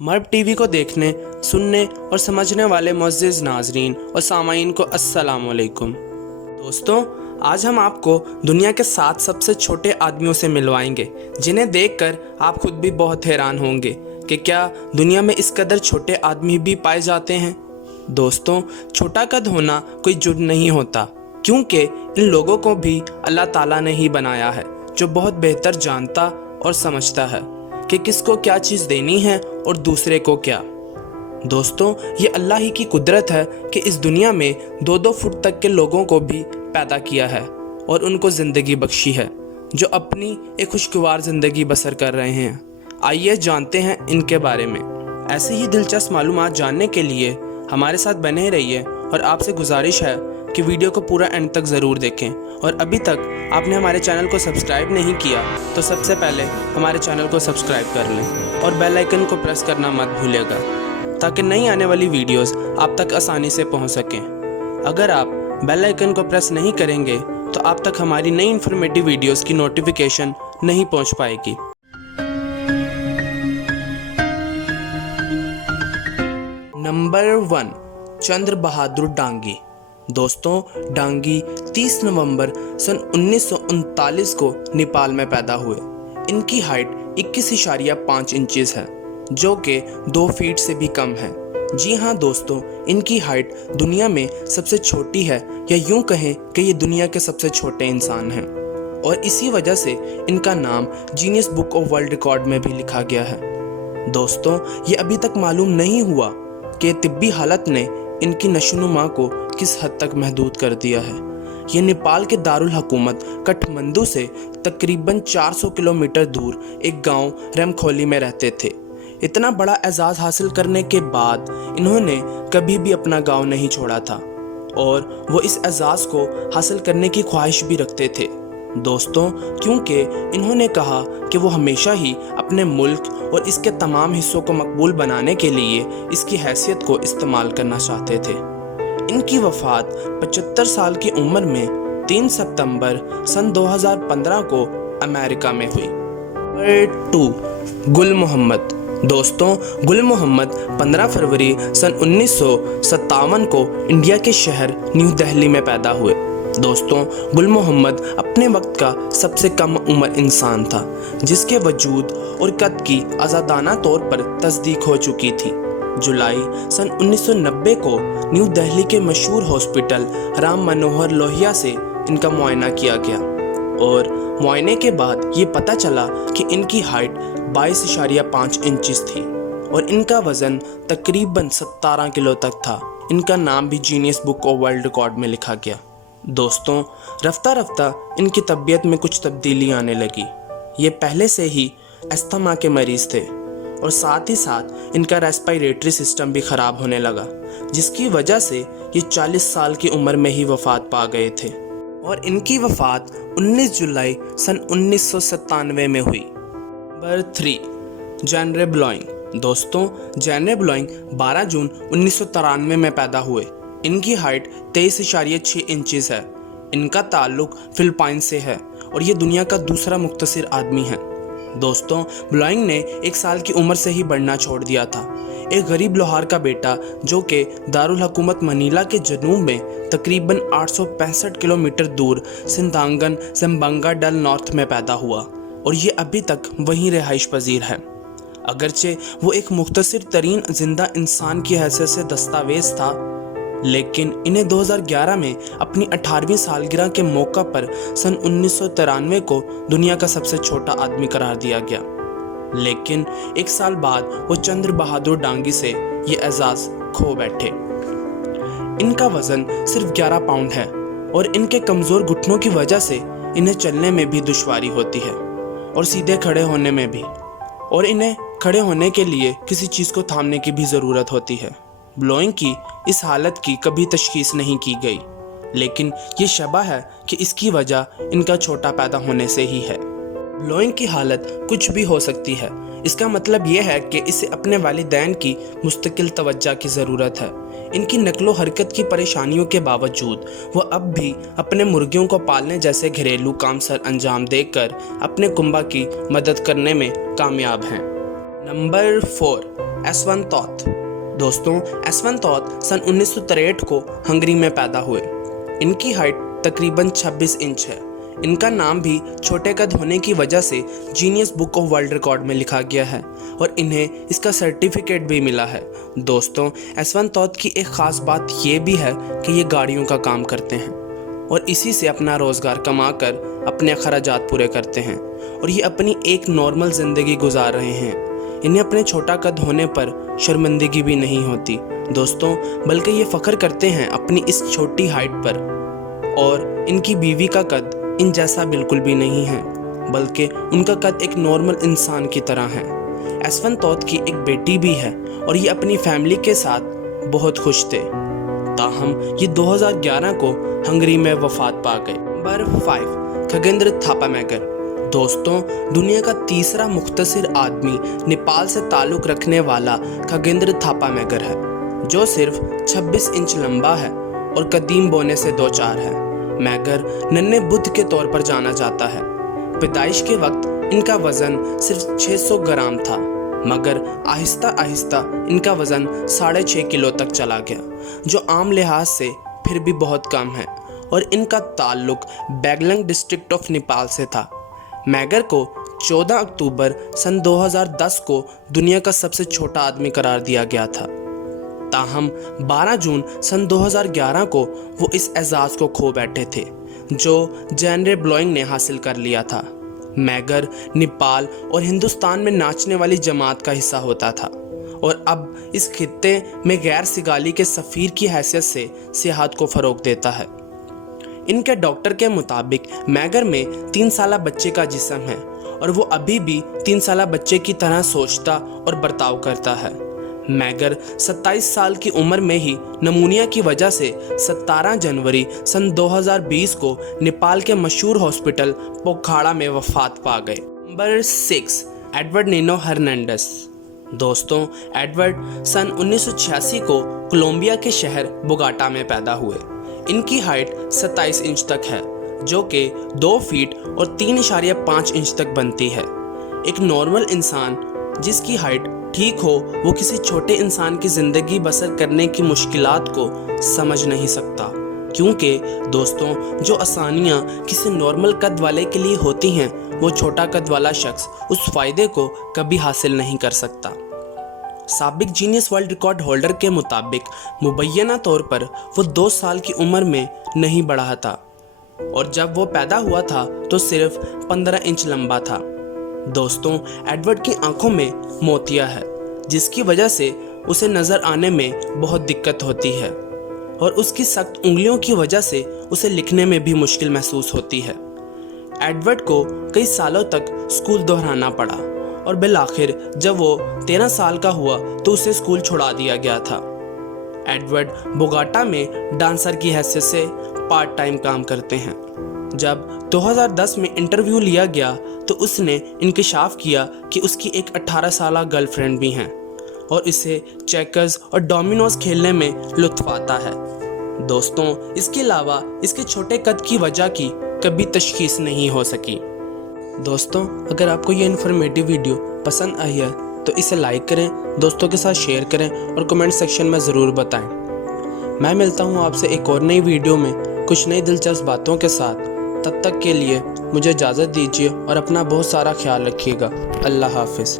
मर्ब TV को देखने, सुनने और समझने वाले मुअज़्ज़िज़ नाज़रीन और सामाईन को अस्सलाम वालेकुम। दोस्तों, आज हम आपको दुनिया के 7 सबसे छोटे आदमियों से मिलवाएंगे, जिन्हें देखकर आप खुद भी बहुत हैरान होंगे कि क्या दुनिया में इस कदर छोटे आदमी भी पाए जाते हैं। दोस्तों, छोटा कद होना कोई जुर्म नहीं होता, क्योंकि इन लोगों को भी अल्लाह ताला ने ही बनाया है, जो बहुत बेहतर जानता और समझता है कि किसको क्या चीज़ देनी है और दूसरे को क्या। दोस्तों, ये अल्लाह ही की कुदरत है कि इस दुनिया में 2-2 फुट तक के लोगों को भी पैदा किया है और उनको ज़िंदगी बख्शी है, जो अपनी एक खुशगवार ज़िंदगी बसर कर रहे हैं। आइए जानते हैं इनके बारे में। ऐसी ही दिलचस्प मालूमात जानने के लिए हमारे साथ बने रहिए और आपसे गुजारिश है कि वीडियो को पूरा एंड तक ज़रूर देखें। और अभी तक आपने हमारे चैनल को सब्सक्राइब नहीं किया तो सबसे पहले हमारे चैनल को सब्सक्राइब कर लें और बेल आइकन को प्रेस करना मत भूलिएगा, ताकि नई आने वाली वीडियोस आप तक आसानी से पहुंच सकें। अगर आप बेल आइकन को प्रेस नहीं करेंगे तो आप तक हमारी नई इन्फॉर्मेटिव वीडियोस की नोटिफिकेशन नहीं पहुंच पाएगी। नंबर 1, चंद्र बहादुर डांगी। दोस्तों, डांगी 30 नवंबर सन 1939 को नेपाल में पैदा हुए। इनकी हाइट 21.5 इंचेस है, जो कि 2 फीट से भी कम है। जी हाँ दोस्तों, इनकी हाइट दुनिया में सबसे छोटी है, या यूं कहें कि ये दुनिया के सबसे छोटे इंसान हैं, और इसी वजह से इनका नाम genius book of world record में भी लिखा गया है। दोस्तों, ये अभी तक मालूम नहीं हुआ कि तिब्बी हालत ने इनकी नशोनुमा को किस हद तक महदूद कर दिया है। ये नेपाल के दारुल हुकूमत काठमांडू से तकरीबन 400 किलोमीटर दूर एक गांव रेमखोली में रहते थे। इतना बड़ा एजाज़ हासिल करने के बाद इन्होंने कभी भी अपना गांव नहीं छोड़ा था, और वो इस एजाज़ को हासिल करने की ख्वाहिश भी रखते थे। दोस्तों, क्योंकि इन्होंने कहा कि वो हमेशा ही अपने मुल्क और इसके तमाम हिस्सों को मकबूल बनाने के लिए इसकी हैसियत को इस्तेमाल करना चाहते थे। इनकी वफ़ात 75 साल की उम्र में 3 सितंबर सन 2015 को अमेरिका में हुई। नंबर 2, गुल मोहम्मद। दोस्तों, गुल मोहम्मद 15 फरवरी सन 1957 को इंडिया के शहर न्यू दिल्ली में पैदा हुए। दोस्तों, गुल मोहम्मद अपने वक्त का सबसे कम उम्र इंसान था, जिसके वजूद और कद की आज़ादाना तौर पर तस्दीक हो चुकी थी। जुलाई सन 1990 को न्यू दिल्ली के मशहूर हॉस्पिटल राम मनोहर लोहिया से इनका मुआयना किया गया, और मुआयने के बाद ये पता चला कि इनकी हाइट 22.5 इंचेस थी और इनका वज़न तकरीबन 17 किलो तक था। इनका नाम भी genius book of world record में लिखा गया। दोस्तों, रफ्ता रफ्ता इनकी तबीयत में कुछ तब्दीली आने लगी। ये पहले से ही अस्थमा के मरीज़ थे, और साथ ही साथ इनका रेस्पिरेटरी सिस्टम भी ख़राब होने लगा, जिसकी वजह से ये 40 साल की उम्र में ही वफ़ात पा गए थे, और इनकी वफ़ात 19 जुलाई सन 1997 में हुई। Number 3, जेनरे blowing. दोस्तों, जेनरे ब्लॉइंग 12 जून 1993 में पैदा हुए। इनकी हाइट 23.6 इंचेस है। इनका ताल्लुक फिलिपाइन से है, और ये दुनिया का दूसरा मुख्तसिर आदमी है। दोस्तों, ब्लॉइंग ने 1 साल की उम्र से ही बढ़ना छोड़ दिया था। एक गरीब लोहार का बेटा, जो कि दारुल हुकूमत मनीला के जनूब में तकरीबन 865 किलोमीटर दूर सिंधांगन जम्बांगा डल नॉर्थ में पैदा हुआ, और ये अभी तक वहीं रिहाइश पजीर है। अगरचे वो एक मुख्तसिर तरीन जिंदा इंसान की हैसियत से दस्तावेज था, लेकिन इन्हें 2011 में अपनी 18वीं सालगिरह के मौका पर सन 1993 को दुनिया का सबसे छोटा आदमी करार दिया गया। लेकिन 1 साल बाद वो चंद्र बहादुर डांगी से ये एजाज़ खो बैठे। इनका वज़न सिर्फ 11 पाउंड है, और इनके कमज़ोर घुटनों की वजह से इन्हें चलने में भी दुश्वारी होती है, और सीधे खड़े होने में भी, और इन्हें खड़े होने के लिए किसी चीज़ को थामने की भी ज़रूरत होती है। ब्लॉइंग की इस हालत की कभी तशखीस नहीं की गई, लेकिन ये शबह है कि इसकी वजह इनका छोटा पैदा होने से ही है। ब्लॉइंग की हालत कुछ भी हो सकती है। इसका मतलब यह है कि इसे अपने वालिदैन की मुस्तकिल तवज्जो की ज़रूरत है। इनकी नकलो हरकत की परेशानियों के बावजूद वो अब भी अपने मुर्गियों को पालने जैसे घरेलू काम सर अंजाम देकर अपने कुंबा की मदद करने में कामयाब हैं। नंबर 4, एस्वन तौत। दोस्तों, एस्वन तौत सन 1963 को हंगरी में पैदा हुए। इनकी हाइट तकरीबन 26 इंच है। इनका नाम भी छोटे कद होने की वजह से genius book of world record में लिखा गया है और इन्हें इसका सर्टिफिकेट भी मिला है। दोस्तों, एस्वन तौत की एक ख़ास बात ये भी है कि ये गाड़ियों का काम करते हैं और इसी से अपना रोज़गार कमाकर अपने अखराजात पूरे करते हैं और ये अपनी एक नॉर्मल ज़िंदगी गुजार रहे हैं। इन्हें अपने छोटा कद होने पर शर्मिंदगी भी नहीं होती दोस्तों, बल्कि ये फ़ख्र करते हैं अपनी इस छोटी हाइट पर। और इनकी बीवी का कद इन जैसा बिल्कुल भी नहीं है, बल्कि उनका कद एक नॉर्मल इंसान की तरह है। एस्वन तौत की एक बेटी भी है और ये अपनी फैमिली के साथ बहुत खुश थे। ताहम ये 2011 को हंगरी में वफात पा गए। नंबर 5, खगेंद्र थापामेकर। दोस्तों, दुनिया का तीसरा मुख्तसिर आदमी नेपाल से ताल्लुक़ रखने वाला खगेंद्र थापामेकर है, जो सिर्फ 26 इंच लंबा है और कदीम बोने से दो चार है। मैगर नन्हे बुद्ध के तौर पर जाना जाता है। पैदाइश के वक्त इनका वज़न सिर्फ 600 ग्राम था, मगर आहिस्ता आहिस्ता इनका वज़न 6.5 किलो तक चला गया, जो आम लिहाज से फिर भी बहुत कम है और इनका ताल्लुक़ बैगलंग डिस्ट्रिक्ट ऑफ नेपाल से था। मैगर को 14 अक्टूबर सन 2010 को दुनिया का सबसे छोटा आदमी करार दिया गया था। ताहम 12 जून सन 2011 को वो इस एजाज़ को खो बैठे थे, जो जेनरे ब्लोइंग ने हासिल कर लिया था। मैगर नेपाल और हिंदुस्तान में नाचने वाली जमात का हिस्सा होता था और अब इस खित्ते में गैर सिगाली के सफ़ीर की हैसियत से सियाहत को फ़रोग़ देता है। इनके डॉक्टर के मुताबिक मैगर में 3 साला बच्चे का जिस्म है और वो अभी भी 3 साला बच्चे की तरह सोचता और बर्ताव करता है। मैगर 27 साल की उम्र में ही नमूनिया की वजह से 17 जनवरी सन 2020 को नेपाल के मशहूर हॉस्पिटल पोखरा में वफात पा गए। Number 6, Edward Nino Hernandez. दोस्तों, एडवर्ड सन 1986 को कोलंबिया के शहर बोगोटा में पैदा हुए। इनकी हाइट 27 इंच तक है, जो कि 2 फीट और 3.5 इंच तक बनती है। एक नॉर्मल इंसान जिसकी हाइट ठीक हो, वो किसी छोटे इंसान की ज़िंदगी बसर करने की मुश्किलात को समझ नहीं सकता, क्योंकि दोस्तों, जो आसानियाँ किसी नॉर्मल कद वाले के लिए होती हैं, वो छोटा कद वाला शख्स उस फ़ायदे को कभी हासिल नहीं कर सकता। साबिक जीनियस वर्ल्ड रिकॉर्ड होल्डर के मुताबिक मुबैना तौर पर वो 2 साल की उम्र में नहीं बढ़ा था और जब वो पैदा हुआ था तो सिर्फ 15 इंच लंबा था। दोस्तों, एडवर्ड की आंखों में मोतिया है, जिसकी वजह से उसे नज़र आने में बहुत दिक्कत होती है और उसकी सख्त उंगलियों की वजह से उसे लिखने में भी मुश्किल महसूस होती है। एडवर्ड को कई सालों तक स्कूल दोहराना पड़ा और बिलाखिर जब वो 13 साल का हुआ तो उसे स्कूल छुड़ा दिया गया था। एडवर्ड बोगोटा में डांसर की हैसियत से पार्ट टाइम काम करते हैं। जब 2010 में इंटरव्यू लिया गया तो उसने इंकशाफ किया कि उसकी एक 18 साला गर्लफ्रेंड भी हैं और इसे चेकर्स और डोमिनोज खेलने में लुत्फ़ आता है। दोस्तों, इसके अलावा इसके छोटे कद की वजह की कभी तशख़ीस नहीं हो सकी। दोस्तों, अगर आपको ये इन्फॉर्मेटिव वीडियो पसंद आई है तो इसे लाइक करें, दोस्तों के साथ शेयर करें और कमेंट सेक्शन में ज़रूर बताएं। मैं मिलता हूँ आपसे एक और नई वीडियो में कुछ नई दिलचस्प बातों के साथ। तब तक के लिए मुझे इजाज़त दीजिए और अपना बहुत सारा ख्याल रखिएगा। अल्लाह हाफ़िज़।